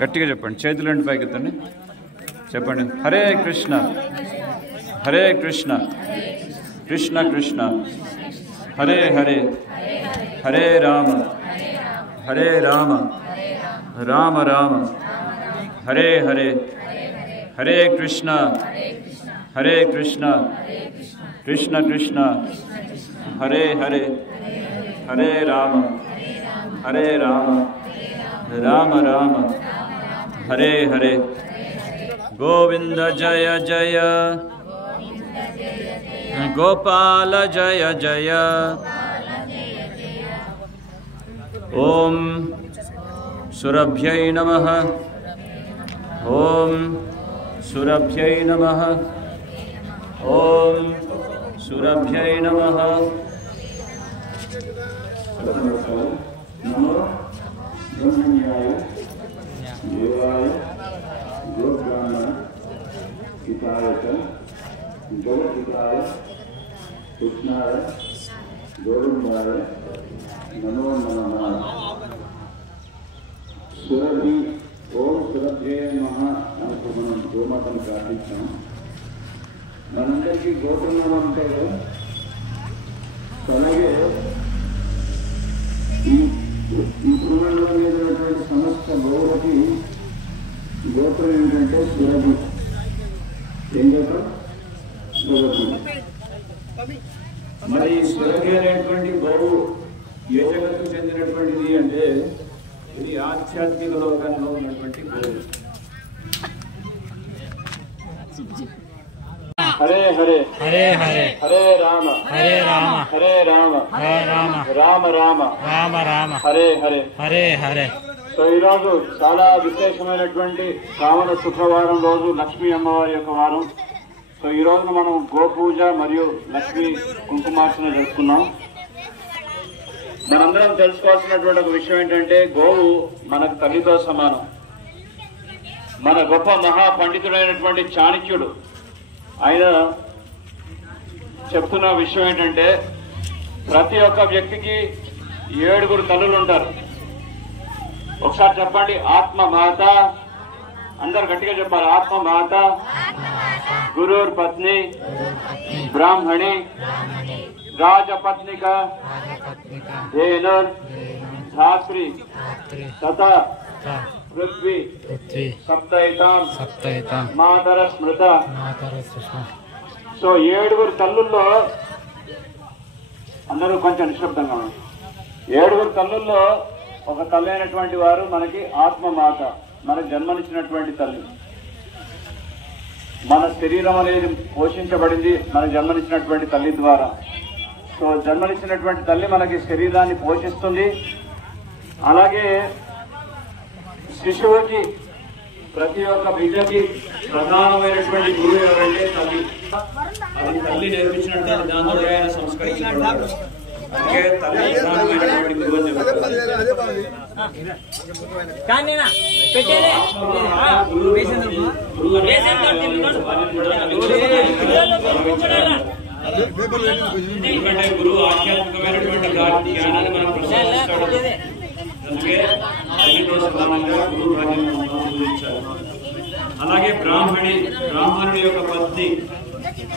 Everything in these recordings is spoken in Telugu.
గట్టిగా చెప్పండి, చేతులంటి పైకి ఎత్తండి, చెప్పండి. హరే కృష్ణ హరే కృష్ణ కృష్ణ కృష్ణ హరే హరే హరే రామ హరే రామ రామ రామ హరే హరే హరే కృష్ణ హరే కృష్ణ కృష్ణ కృష్ణ హరే హరే హరే రామ హరే రామ రామ రామ హరే హరే. గోవింద జయ జయ గోపాల జయ జయ. ఓం సురభ్యై నమః ఓం సురభ్యై నమః ఓం సురభ్యై నమః. నమో బ్రహ్మణ్యాయ దేవాయ గోబ్రాహ్మణ హితాయ జగద్హితాయ కృష్ణాయ గోవిందాయ నమో నమః. సురభి ఓం సురభ్యే నమః అనుకు మనం గోమాతను ప్రార్థించాం. మనందరికీ గోత్రం అంటే అలాగే ఈ భూమంలో మీద సమస్త గోవులకి గోత్రం ఏంటంటే సురభి. ఏం గోత్రం? సురభి. మరి సురభి అనేటువంటి గోవు ఏ జగత్తుకు చెందినటువంటిది అంటే ఇది ఆధ్యాత్మిక లోకంలో ఉన్నటువంటి గోవు. హరే హరే హరే హరే హరే రామ హరే రామ హరే రామ హరే రామ రామ రామ రామ రామ హరే హరే హరే హరే. సో ఈరోజు చాలా విశేషమైనటువంటి శ్రావణ శుక్రవారం రోజు లక్ష్మీ అమ్మవారి యొక్క వారం. సో ఈ రోజున మనం గోపూజ మరియు లక్ష్మీ కుంకుమార్చన జరుపుకున్నాం. మనందరం తెలుసుకోవాల్సినటువంటి ఒక విషయం ఏంటంటే గోవు మనకు తల్లితో సమానం. మన గొప్ప మహా పండితుడైనటువంటి చాణక్యుడు ఆయన చెప్తున్న విషయం ఏంటంటే ప్రతి ఒక్క వ్యక్తికి 7 తల్లులు ఉంటారు. ఒకసారి చెప్పండి, ఆత్మమాత. అందరు గట్టిగా చెప్పాలి. ఆత్మమాత, గురుర్ పత్ని, బ్రాహ్మణి, రాజపత్నిక, ధేనుర్, ధాత్రి, తథా పృథ్వీ, సప్తైతాం మాతర స్మృత. సో 7 తల్లుల్లో అందరూ కొంచెం నిశ్శబ్దంగా ఉన్నారు. 7 తల్లుల్లో ఒక తల్లి అయినటువంటి వారు మనకి ఆత్మమాత, మనకు జన్మనిచ్చినటువంటి తల్లి. మన శరీరం అనేది పోషించబడింది మన జన్మనిచ్చినటువంటి తల్లి ద్వారా. సో జన్మనిచ్చినటువంటి తల్లి మనకి శరీరాన్ని పోషిస్తుంది. అలాగే శిశువుకి, ప్రతి ఒక్క బిడ్డకి ప్రధానమైనటువంటి గురువు ఎవరంటే తల్లి. అది తల్లి నేర్పించినటువంటి దాంతో ఆయన సంస్కరించబడ్డాడు. అందుకే తల్లి ప్రధానమైనటువంటి గురువు అని చెప్తారు. ఎందుకంటే గురువు ఆధ్యాత్మికమైనటువంటి జ్ఞానాన్ని మనం ప్రసాదిస్తాడు. అందుకే తల్లితో సమానంగా గురువు ప్రాధాన్యత. అలాగే బ్రాహ్మణుడి యొక్క పత్ని,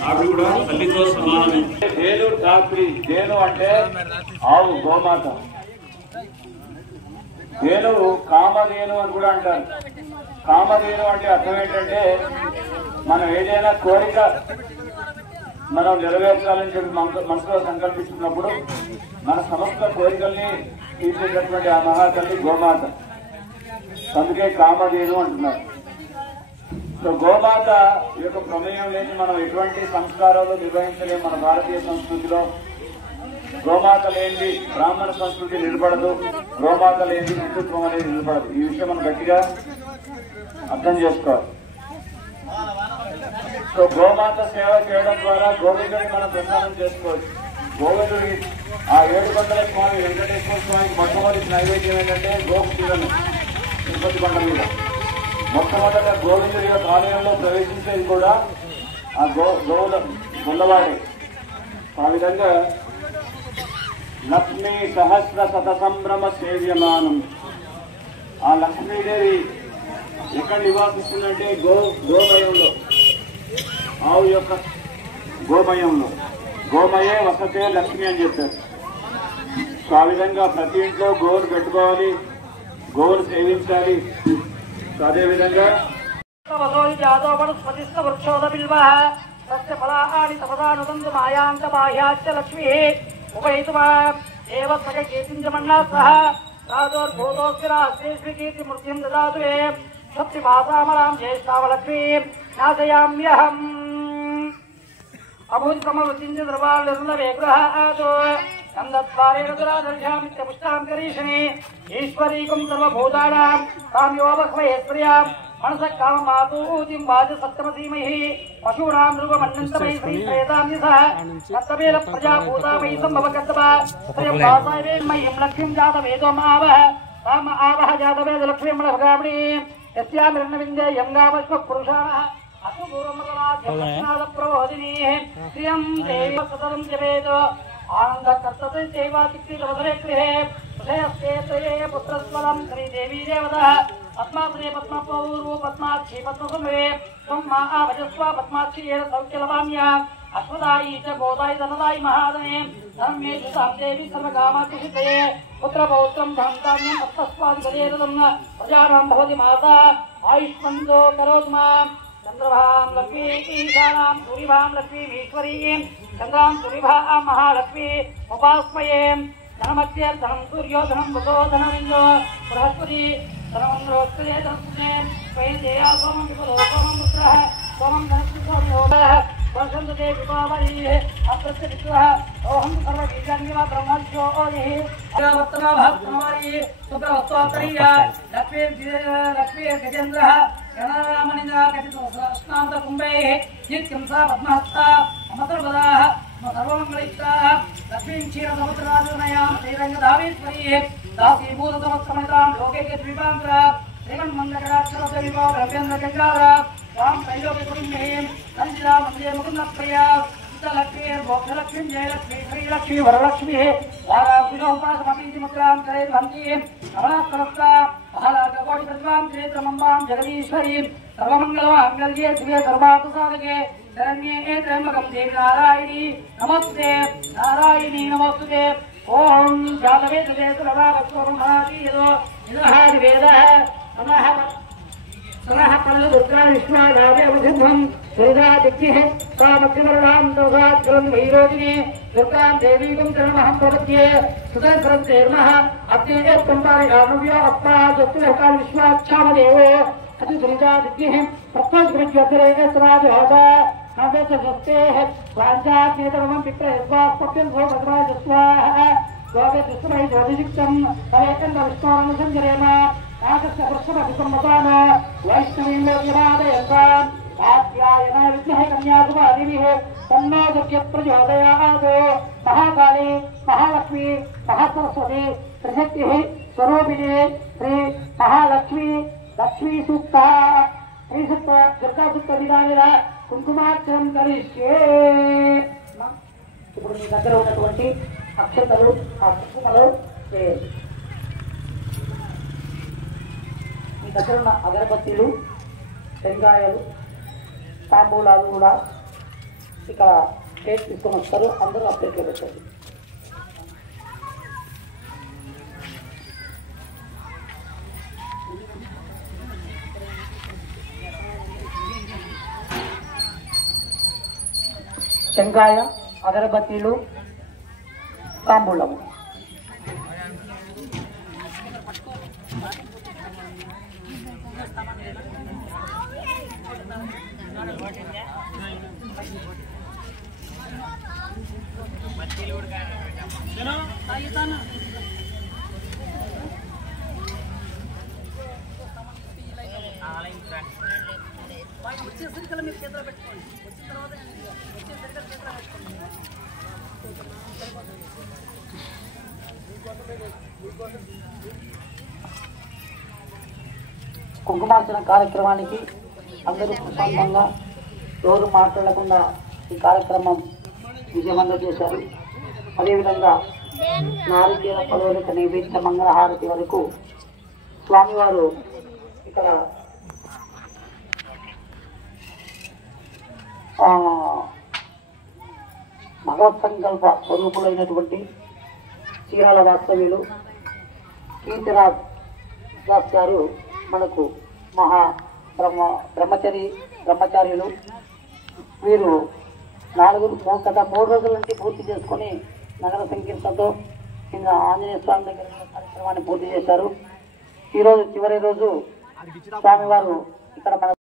ఆవిడ కూడా తల్లితో సమానమే. ధేను ధాత్రి. ధేను అంటే ఆవు, గోమాత. ధేనువు కామధేను అని కూడా అంటారు. కామధేను అంటే అర్థం ఏంటంటే మనం ఏదైనా కోరిక మనం నెరవేర్చాలని చెప్పి మనసులో సంకల్పిస్తున్నప్పుడు మన సమస్త కోరికల్ని తీర్చేటటువంటి ఆ మహాతల్లి గోమాత. అందుకే కామధేను అంటున్నారు. సో గోమాత యొక్క ప్రమేయం లేని మనం ఎటువంటి సంస్కారాలు నిర్వహించలేము. మన భారతీయ సంస్కృతిలో గోమాత లేని బ్రాహ్మణ సంస్కృతి నిలబడదు, గోమాత లేని హిందుత్వం అనేది నిలబడదు. ఈ విషయం మనం గట్టిగా అర్థం చేసుకోవాలి. సో గోమాత సేవ చేయడం ద్వారా గోవిందుడిని మనం ప్రసారం చేసుకోవచ్చు. గోవిందుడి ఆ 7 స్వామి వెంకటేశ్వర స్వామికి మొట్టమొదటి నైవేద్యం ఏంటంటే గోపులను తిరుపతి కొండ మీద. మొట్టమొదట గోవిందుడి యొక్క ఆలయంలో ప్రవేశించేది కూడా ఆ గోవుల గొల్లవాడే. ఆ విధంగా లక్ష్మీ సహస్ర శత సంభ్రమ సేవ్యమానం. ఆ లక్ష్మీదేవి ఎక్కడ నివాసిస్తుందంటే గోమయంలో, ఆవు యొక్క గోమయంలో. గోమయే వసతే లక్ష్మి అని చెప్పారు. సో ఆ విధంగా ప్రతి ఇంట్లో గోవును పెట్టుకోవాలి, గోవును సేవించాలి. సో అదేవిధంగా లక్ష్మి ఉపహితుమా ఏవీతించమన్నా సహ రాజోర్భూతోస్కీర్తి మృత్యుం దదాతు సప్తిమాసామరాం జ్యేష్ఠావలక్ష్మీ నాశయామ్యహం అభూతమృత్యుంజ ద్రవాణిర్లవేగ్రహాదో నందద్వారేణ దురాదర్శామిత్యపుష్టాం కరీషిణి ఈశ్వరీకం సర్వభూతానాం కామ్యోపహ్వయేశ్వర్యాం మనస కామమాతూతిం వాచ సప్తమసీమహి పశూనాం నృగమన్నంతమై శ్రీశ్రేతాంయసః కర్తవేల ప్రజాభూతామై సంభవకర్తవా శ్రేయం వాసాయవేన్మయీం లక్ష్మీం జాతవేదోం ఆవహ కామ ఆవహ జాతవేద లక్ష్మీం లభగామిణీ యస్యామిర్నవిందే యంగామశ్వ పురుషాణః ప్రబోధిని శ్రియం దేవ సతతం జపేత్ ఆనంద కర్తతే చైవాతిక్రీతవసరే గృహే హృదయస్తే పుత్రస్వరం శ్రీదేవీ దేవత పద్మాసనే పద్మపూర్వ పద్మాక్షి పద్మసంభవే త్వం మా ఆభజస్వ పద్మాక్షి ఏన సౌఖ్యలవామ్య అశ్వదాయి చ గోదాయి ధనదాయి మహాదనే ధర్మేషు సాదేవి సర్వకామాక్షితయే పుత్రపౌత్రం ధనంతామ్యం అస్తస్వాదిపదేరదం ప్రజానాం భవతి మాతా ఆయుష్మంతో కరోతు మాం చంద్రభాం లక్ష్మీ ఈశానాం సూర్యభాం లక్ష్మీమీశ్వరీం చంద్రాం సూర్యభాం మహాలక్ష్మీ ఉపాస్మయే ధనమత్యర్థనం సూర్యోధనం వసోధనమిందో బృహస్పతి ధనమంద్రోస్త్రే ధనస్నే స్వయంజయా సోమం విపదో సోమం పుత్రః సోమం ధనస్సు సోమయోగः వసంతతే విపావళి అప్రత్యవిశ్వः ఓహం సర్వబీజాన్యవ బ్రహ్మజ్యోతిః వర్తమాభాత్మవారి సుప్రవస్తోత్తరీయ లక్ష్మీ గజేంద్రः గణరామనింద్రాకటితోస్నాంత కుంభైః నిత్యం సా పద్మహస్తా అమతర్వదాః సర్వమంగళైష్టాः లక్ష్మీం క్షీరసముద్రరాజనయాం శ్రీరంగధామేశ్వరీः దాసీభూతసమస్రమణితాం లోకైక ద్వీపాంతర శ్రీమన్మంగళాక్షరవిభో రవ్యేంద్ర గంగాధర స్వాం త్రైలోక్యకుటుంబీం సంజితా మందిరే ముకుందప్రియా లక్ష్మీ జయలక్ష్మీ శ్రీలక్ష్మీ వరలక్ష్మీ వారాగ్నిోపాసమపీతి ముద్రాం కరేద్వంతి కమలాకరస్త మహాలాకోటి ప్రతిభాం క్షేత్రమంబాం జగదీశ్వరీం సర్వమంగళమాంగళ్యే శ్రియ సర్వార్థసాధకే శరణ్యే త్రయంబకం దేవి నారాయణీ నమస్తే నారాయణీ నమోస్తుతే. ఓం జాతవేదే సురవాగస్వబ్రహ్మాదీయదో ఇదహారి వేదః సనః పల్లు దుర్గా విష్ణురావ్యవసిద్ధం శ్రీరాదిక్యః కామక్షివర్ణాం దోషాగ్రం వైరోధిని దుర్గాం దేవీకం చరణమహం ప్రపద్యే సుదర్శనం తేర్మః అద్యే పంపారయామవ్యో అప్పాదస్తుకాల విశ్వాక్షామదేవో అతి శ్రీరాదిక్యః ప్రత్యేకృత్యతరే సరాజోద నాగచస్తేః వాంఛాజ్ఞేతమం పిప్రయస్వాపక్యం సో భద్రాజస్వాహ గోగే దుష్టమై జ్యోతిషిక్తం తవేకం విష్ణోరణ సంజరేమ నాగస్య వృషభవిసమ్మతాన వైష్ణవీలోకిమాదయంతాం ఆధ్యాయన విద్మహే కన్యాకుమారిభిః తన్నో దుర్గే ప్రచోదయాత్. మహాకాళీ మహాలక్ష్మీ మహాసరస్వతి త్రిశక్తిః స్వరూపిణి శ్రీ మహాలక్ష్మీ లక్ష్మీ సూక్త శ్రీసూక్త దుర్గా సూక్త విధానిన కుంకుమార్చనం కరిష్యే. ఇప్పుడు మీ దగ్గర ఉన్నటువంటి అక్షతలు ఆ కుంకుమలో చేయండి. మీ దగ్గర ఉన్న అగరబత్తీలు టెంకాయలు తాంబూలాలు కూడా ఇక్కడ కేక్ తీసుకొని వస్తారు. అందరూ అప్డేట్లో పెట్టండి. టెంకాయ అగరబత్తీలు తాంబూలము. కుంకుమార్చన కార్యక్రమానికి అందరూ ప్రశాంతంగా ఎవరు మాట్లాడకుండా ఈ కార్యక్రమం విజయవంతం చేశారు. అదేవిధంగా నారికేల పదవులకు నైవేద్య మంగళహారతి వరకు స్వామివారు ఇక్కడ భగవత్ సంకల్ప స్వరూపులైనటువంటి చీరాల వాస్తవ్యులు కీర్తిరాజ్ దాస్ గారు మనకు మహా బ్రహ్మచార్యులు. వీరు గత 3 రోజుల నుంచి పూర్తి చేసుకొని నగర సంకీర్తనతో కింద ఆంజనేయ స్వామి దగ్గర కార్యక్రమాన్ని పూర్తి చేశారు. ఈరోజు చివరి రోజు స్వామివారు ఇక్కడ మన